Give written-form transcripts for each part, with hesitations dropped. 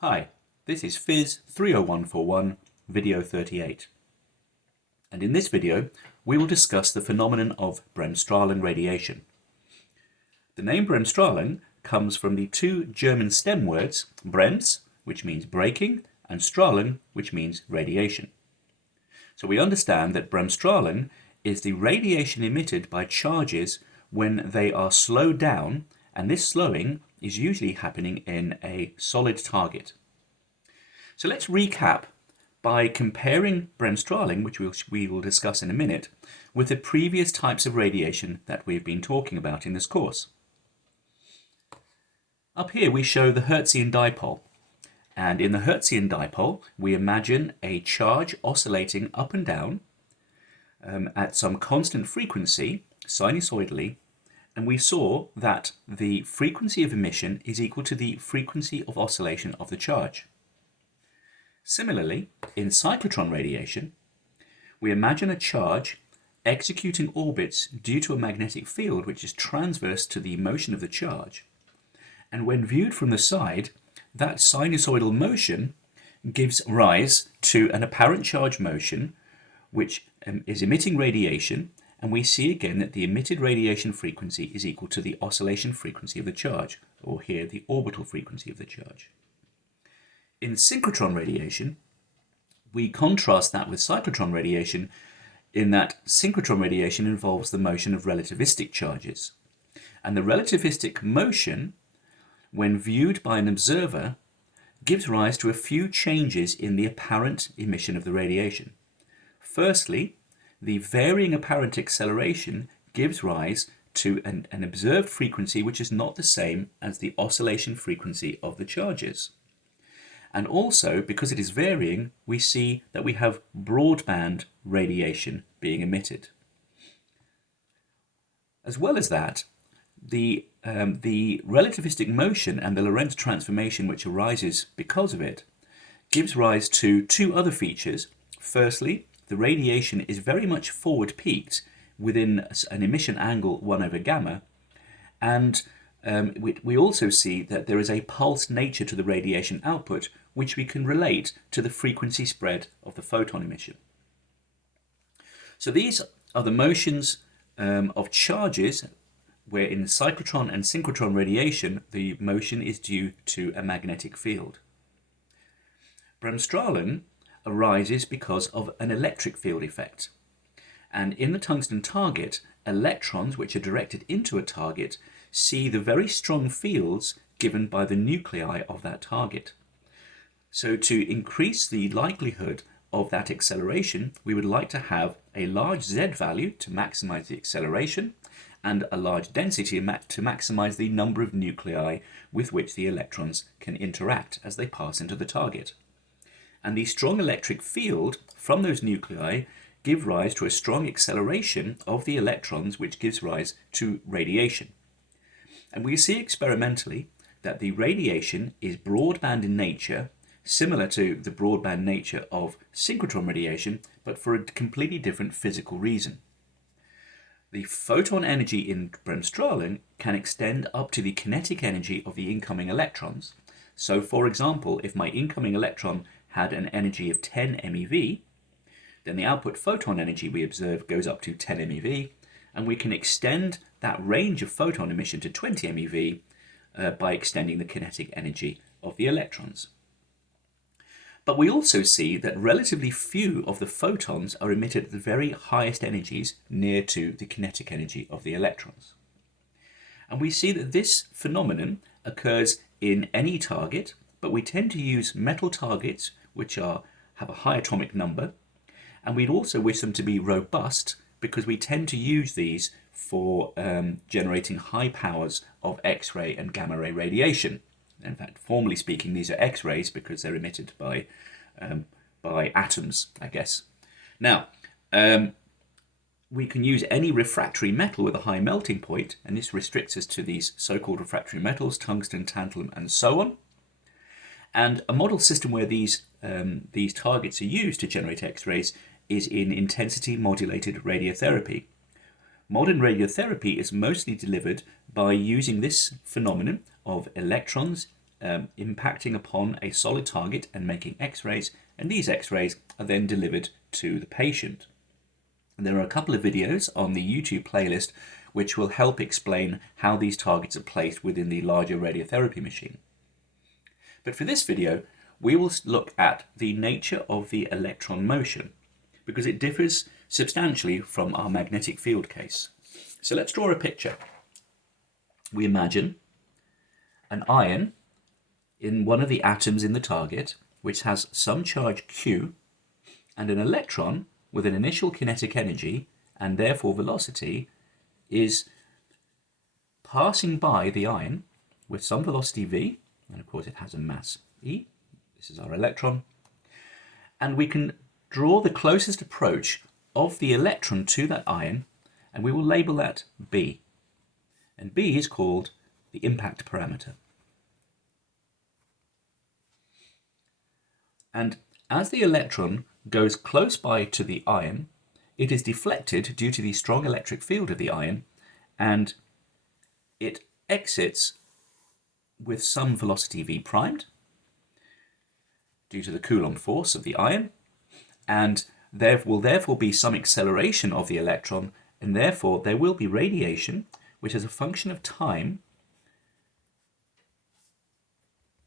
Hi, this is PHYS30141, video 38. And in this video, we will discuss the phenomenon of Bremsstrahlung radiation. The name Bremsstrahlung comes from the two German stem words, Brems, which means braking, and Strahlung, which means radiation. So we understand that Bremsstrahlung is the radiation emitted by charges when they are slowed down, and this slowing is usually happening in a solid target. So let's recap by comparing Bremsstrahlung, which we will discuss in a minute, with the previous types of radiation that we've been talking about in this course. Up here we show the Hertzian dipole, and in the Hertzian dipole we imagine a charge oscillating up and down at some constant frequency, sinusoidally, and we saw that the frequency of emission is equal to the frequency of oscillation of the charge. Similarly, in cyclotron radiation, we imagine a charge executing orbits due to a magnetic field which is transverse to the motion of the charge. And when viewed from the side, that sinusoidal motion gives rise to an apparent charge motion which is emitting radiation, and we see again that the emitted radiation frequency is equal to the oscillation frequency of the charge, or here the orbital frequency of the charge. In synchrotron radiation, we contrast that with cyclotron radiation in that synchrotron radiation involves the motion of relativistic charges. And the relativistic motion, when viewed by an observer, gives rise to a few changes in the apparent emission of the radiation. Firstly, the varying apparent acceleration gives rise to an observed frequency which is not the same as the oscillation frequency of the charges. And also, because it is varying, we see that we have broadband radiation being emitted. As well as that, the relativistic motion and the Lorentz transformation which arises because of it gives rise to two other features. Firstly, the radiation is very much forward peaked within an emission angle 1 over gamma, and we also see that there is a pulsed nature to the radiation output which we can relate to the frequency spread of the photon emission. So these are the motions of charges where in cyclotron and synchrotron radiation the motion is due to a magnetic field. Bremsstrahlung arises because of an electric field effect. And in the tungsten target, electrons which are directed into a target see the very strong fields given by the nuclei of that target. So to increase the likelihood of that acceleration, we would like to have a large Z value to maximize the acceleration and a large density to maximize the number of nuclei with which the electrons can interact as they pass into the target. And the strong electric field from those nuclei give rise to a strong acceleration of the electrons, which gives rise to radiation. And we see experimentally that the radiation is broadband in nature, similar to the broadband nature of synchrotron radiation, but for a completely different physical reason. The photon energy in Bremsstrahlung can extend up to the kinetic energy of the incoming electrons. So, for example, if my incoming electron had an energy of 10 MeV, then the output photon energy we observe goes up to 10 MeV, and we can extend that range of photon emission to 20 MeV by extending the kinetic energy of the electrons. But we also see that relatively few of the photons are emitted at the very highest energies near to the kinetic energy of the electrons. And we see that this phenomenon occurs in any target, but we tend to use metal targets which have a high atomic number, and we'd also wish them to be robust because we tend to use these for generating high powers of X-ray and gamma ray radiation. In fact, formally speaking, these are X-rays because they're emitted by atoms, I guess. Now, we can use any refractory metal with a high melting point, and this restricts us to these so-called refractory metals, tungsten, tantalum, and so on. And a model system where these targets are used to generate X-rays is in intensity modulated radiotherapy. Modern radiotherapy is mostly delivered by using this phenomenon of electrons impacting upon a solid target and making X-rays, and these X-rays are then delivered to the patient. And there are a couple of videos on the YouTube playlist which will help explain how these targets are placed within the larger radiotherapy machine. But for this video, we will look at the nature of the electron motion, because it differs substantially from our magnetic field case. So let's draw a picture. We imagine an ion in one of the atoms in the target, which has some charge Q, and an electron with an initial kinetic energy and therefore velocity is passing by the ion with some velocity v, and of course it has a mass e. This is our electron. And we can draw the closest approach of the electron to that ion, and we will label that B. And B is called the impact parameter. And as the electron goes close by to the ion, it is deflected due to the strong electric field of the ion, and it exits with some velocity v primed due to the Coulomb force of the ion, and there will therefore be some acceleration of the electron, and therefore there will be radiation, which as a function of time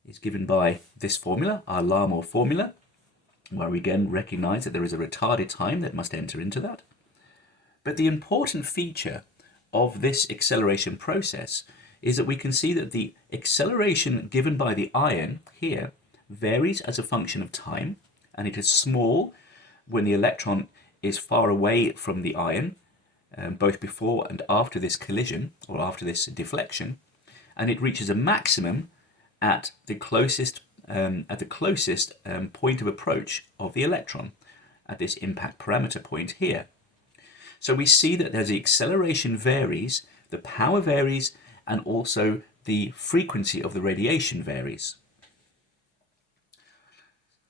is given by this formula, our Larmor formula, where we again recognize that there is a retarded time that must enter into that. But the important feature of this acceleration process is that we can see that the acceleration given by the ion here varies as a function of time, and it is small when the electron is far away from the ion, both before and after this collision, or after this deflection, and it reaches a maximum at the closest point of approach of the electron, at this impact parameter point here. So we see that as the acceleration varies, the power varies, and also the frequency of the radiation varies.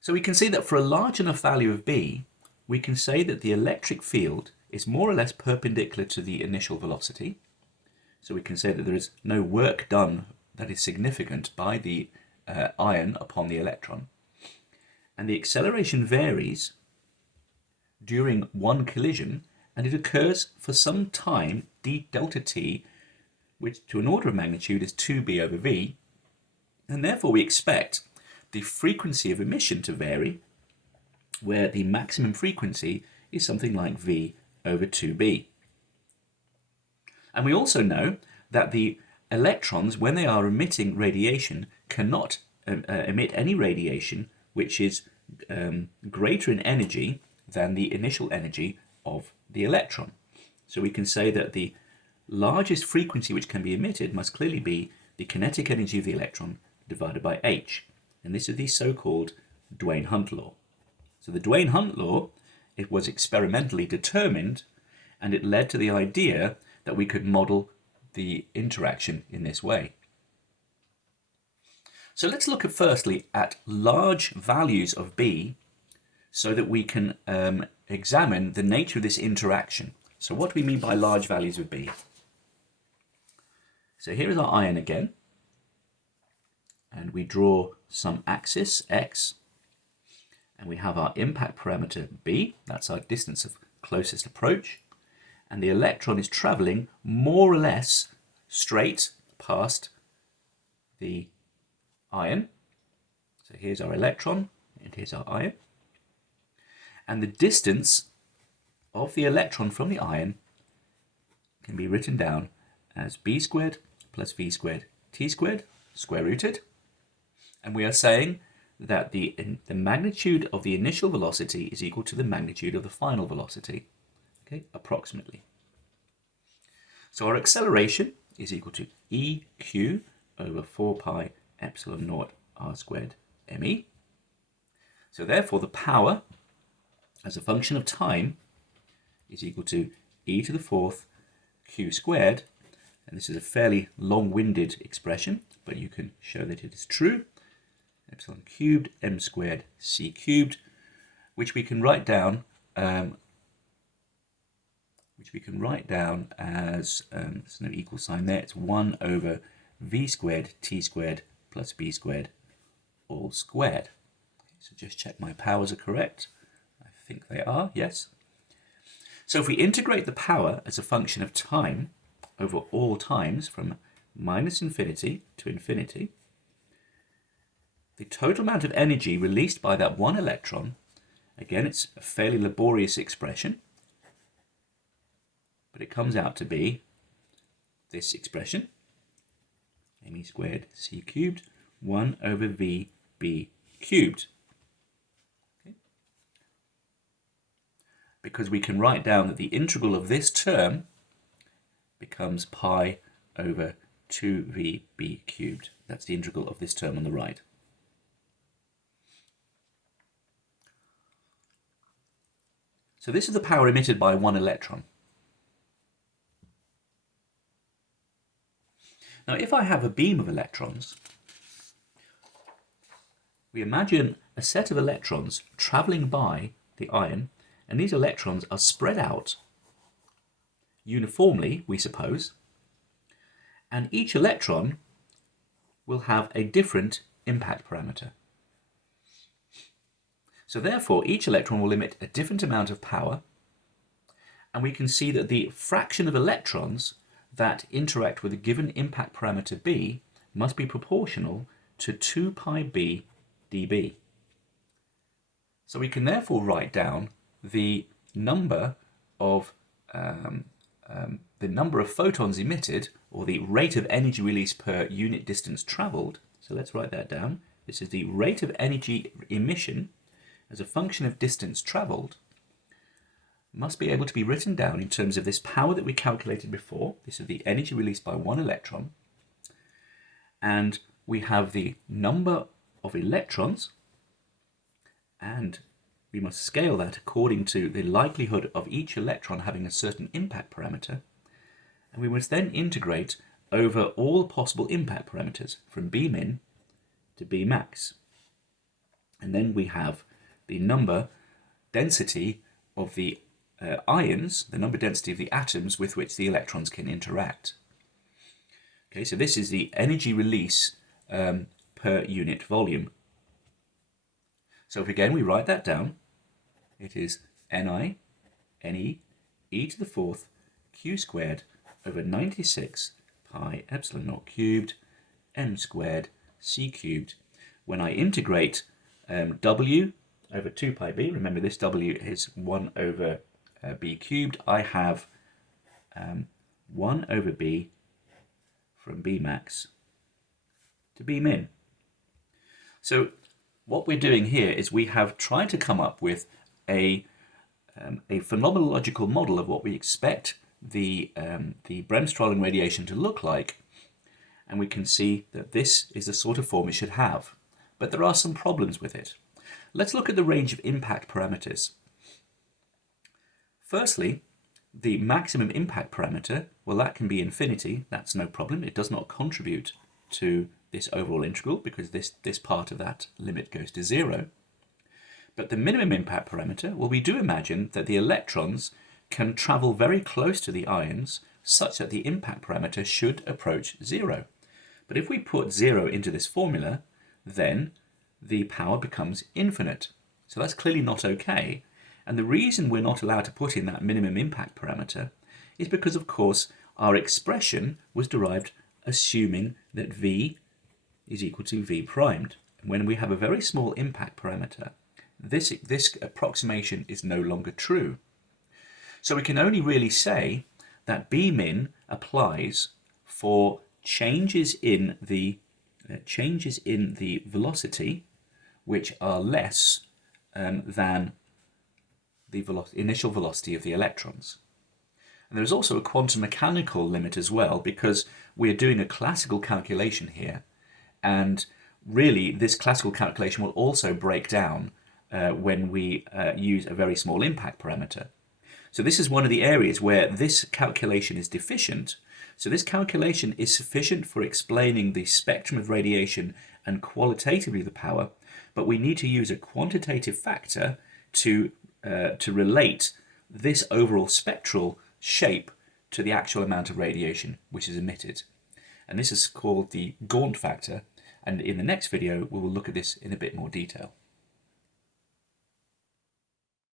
So we can see that for a large enough value of B, we can say that the electric field is more or less perpendicular to the initial velocity. So we can say that there is no work done that is significant by the ion upon the electron. And the acceleration varies during one collision, and it occurs for some time d delta t, which to an order of magnitude is 2b over v, and therefore we expect the frequency of emission to vary, where the maximum frequency is something like v over 2b. And we also know that the electrons, when they are emitting radiation, cannot emit any radiation which is greater in energy than the initial energy of the electron. So we can say that the largest frequency which can be emitted must clearly be the kinetic energy of the electron divided by h. And this is the so-called Duane-Hunt law. So the Duane-Hunt law, it was experimentally determined, and it led to the idea that we could model the interaction in this way. So let's look at firstly at large values of B so that we can examine the nature of this interaction. So what do we mean by large values of B? So here is our ion again, and we draw some axis x, and we have our impact parameter B, that's our distance of closest approach, and the electron is traveling more or less straight past the ion. So here's our electron, and here's our ion. And the distance of the electron from the ion can be written down as b squared plus v squared t squared, square rooted. And we are saying that the magnitude of the initial velocity is equal to the magnitude of the final velocity, okay, approximately. So our acceleration is equal to EQ over 4 pi epsilon naught r squared me. So therefore the power as a function of time is equal to e to the fourth q squared, and this is a fairly long-winded expression, but you can show that it is true, epsilon cubed m squared c cubed, which we can write down as there's no equal sign there, it's 1 over v squared t squared plus b squared all squared. So just check my powers are correct. I think they are, yes. So if we integrate the power as a function of time over all times from minus infinity to infinity, the total amount of energy released by that one electron, again it's a fairly laborious expression, but it comes out to be this expression, me squared c cubed 1 over vb cubed. Okay. Because we can write down that the integral of this term becomes pi over 2vb cubed. That's the integral of this term on the right. So this is the power emitted by one electron. Now if I have a beam of electrons, we imagine a set of electrons travelling by the ion, and these electrons are spread out uniformly, we suppose, and each electron will have a different impact parameter. So therefore each electron will emit a different amount of power, and we can see that the fraction of electrons that interact with a given impact parameter b must be proportional to 2 pi b dB. So we can therefore write down the number of photons emitted, or the rate of energy released per unit distance travelled. So let's write that down. This is the rate of energy emission as a function of distance travelled, must be able to be written down in terms of this power that we calculated before. This is the energy released by one electron, and we have the number of electrons, and we must scale that according to the likelihood of each electron having a certain impact parameter, and we must then integrate over all possible impact parameters from b min to b max, and then we have the number density of the ions, the number density of the atoms with which the electrons can interact. Okay, so this is the energy release per unit volume. So if again we write that down, it is Ni, Ne, e to the fourth, q squared over 96 pi epsilon naught cubed, m squared, c cubed. When I integrate w over 2 pi b, remember this w is 1 over b cubed, I have 1 over b from b max to b min. So what we're doing here is we have tried to come up with a phenomenological model of what we expect the Bremsstrahlung radiation to look like, and we can see that this is the sort of form it should have. But there are some problems with it. Let's look at the range of impact parameters. Firstly, the maximum impact parameter, well, that can be infinity. That's no problem. It does not contribute to this overall integral because this part of that limit goes to 0. But the minimum impact parameter, well, we do imagine that the electrons can travel very close to the ions such that the impact parameter should approach 0. But if we put 0 into this formula, then the power becomes infinite. So that's clearly not okay. And the reason we're not allowed to put in that minimum impact parameter is because, of course, our expression was derived assuming that V is equal to V primed. And when we have a very small impact parameter, this approximation is no longer true. So we can only really say that B min applies for changes in the velocity which are less than the initial velocity of the electrons. And there's also a quantum mechanical limit as well, because we're doing a classical calculation here, and really this classical calculation will also break down when we use a very small impact parameter. So this is one of the areas where this calculation is deficient. So this calculation is sufficient for explaining the spectrum of radiation and qualitatively the power, but we need to use a quantitative factor to relate this overall spectral shape to the actual amount of radiation which is emitted. And this is called the Gaunt factor, And in the next video, we will look at this in a bit more detail.